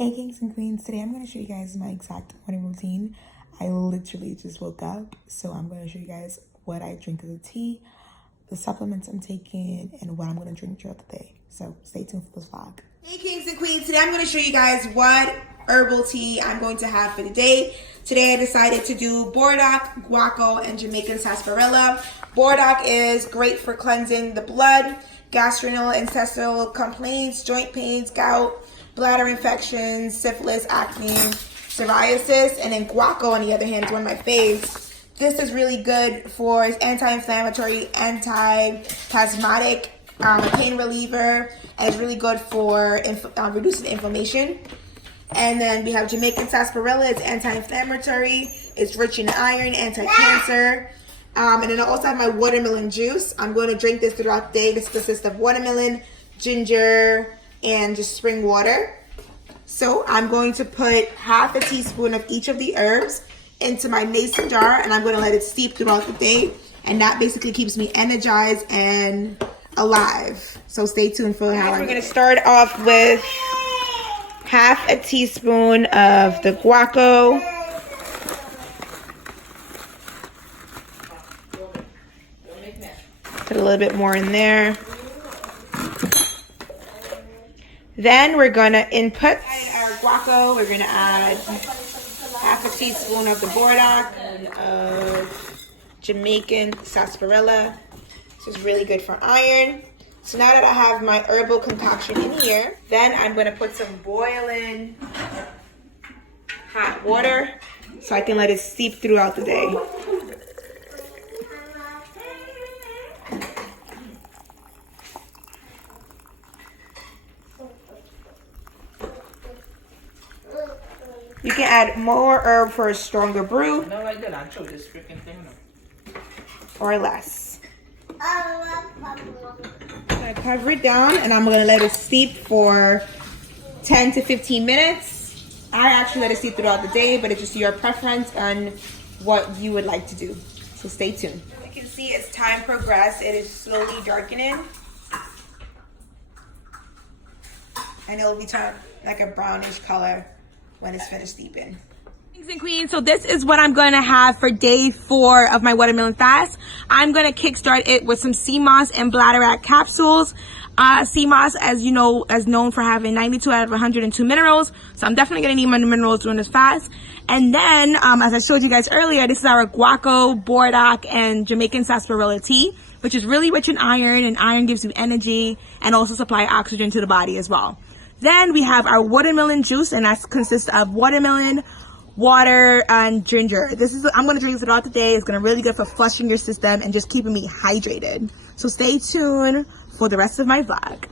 Hey kings and queens, today I'm going to show you guys my exact morning routine. I literally just woke up, so I'm going to show you guys what I drink as a tea, the supplements I'm taking, and what I'm going to drink throughout the day. So stay tuned for this vlog. Hey kings and queens, today I'm going to show you guys what herbal tea I'm going to have for the day. Today I decided to do burdock, guaco, and Jamaican sarsaparilla. Burdock is great for cleansing the blood, intestinal complaints, joint pains, gout, bladder infections, syphilis, acne, psoriasis. And then guaco, on the other hand, is one of my faves. This is really good for anti-inflammatory, anti-spasmodic, pain reliever, and it's really good for reducing inflammation. And then we have Jamaican sarsaparilla. It's anti-inflammatory, it's rich in iron, anti-cancer. And then I also have my watermelon juice. I'm going to drink this throughout the day. This consists of watermelon, ginger, and just spring water. So I'm going to put half a teaspoon of each of the herbs into my mason jar, and I'm going to let it steep throughout the day. And that basically keeps me energized and alive. So stay tuned for how we're going to start off with half a teaspoon of the guaco. Put a little bit more in there. Then we're going to input our guaco. We're going to add half a teaspoon of the burdock and of Jamaican sarsaparilla. This is really good for iron. So now that I have my herbal concoction in here, then I'm going to put some boiling hot water so I can let it steep throughout the day. You can add more herb for a stronger brew. No, like that. I'll show this freaking thing. Or less. I'm going to cover it down and I'm going to let it steep for 10 to 15 minutes. I actually let it steep throughout the day, but it's just your preference on what you would like to do. So stay tuned. You can see as time progresses, it is slowly darkening. And it will be turned like a brownish color when it's finished steeping. Kings and queens, so this is what I'm going to have for day 4 of my watermelon fast. I'm going to kickstart it with some sea moss and bladderwrack capsules. Sea moss, as you know, is known for having 92 out of 102 minerals. So I'm definitely going to need my minerals during this fast. And then, as I showed you guys earlier, this is our guaco, burdock, and Jamaican sarsaparilla tea, which is really rich in iron, and iron gives you energy and also supply oxygen to the body as well. Then we have our watermelon juice, and that consists of watermelon, water, and ginger. This is I'm going to drink this throughout the day. It's going to be really good for flushing your system and just keeping me hydrated. So stay tuned for the rest of my vlog.